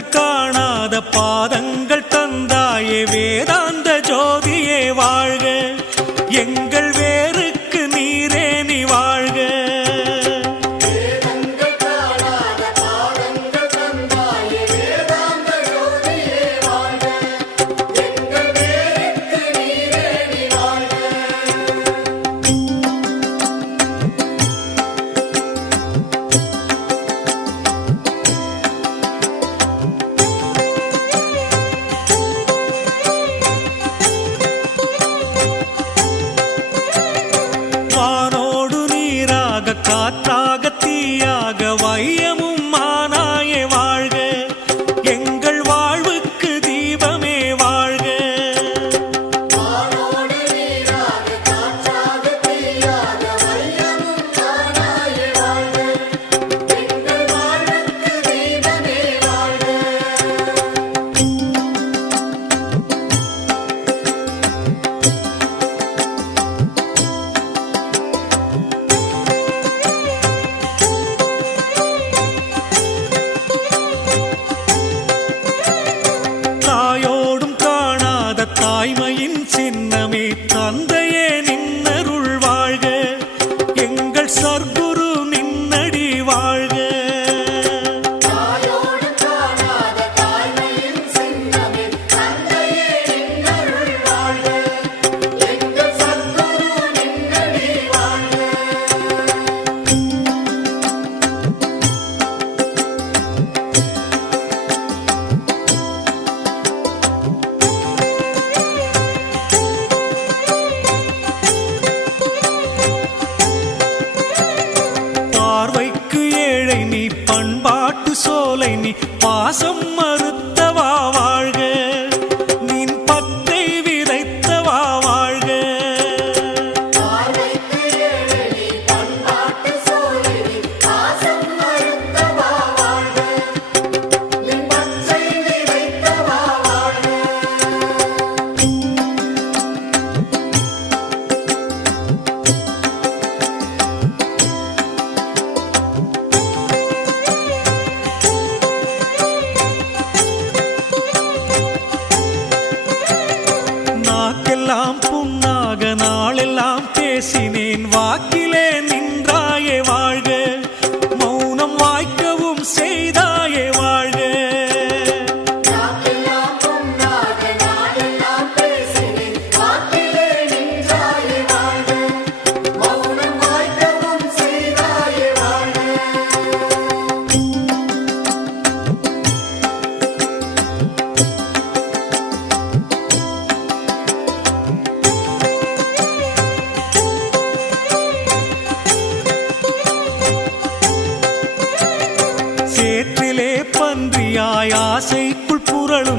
கண்கள் கா sin. பாசம் மறுத்த பேசினேன் வாக்கி ഓസൈക്കുൾ പുറളും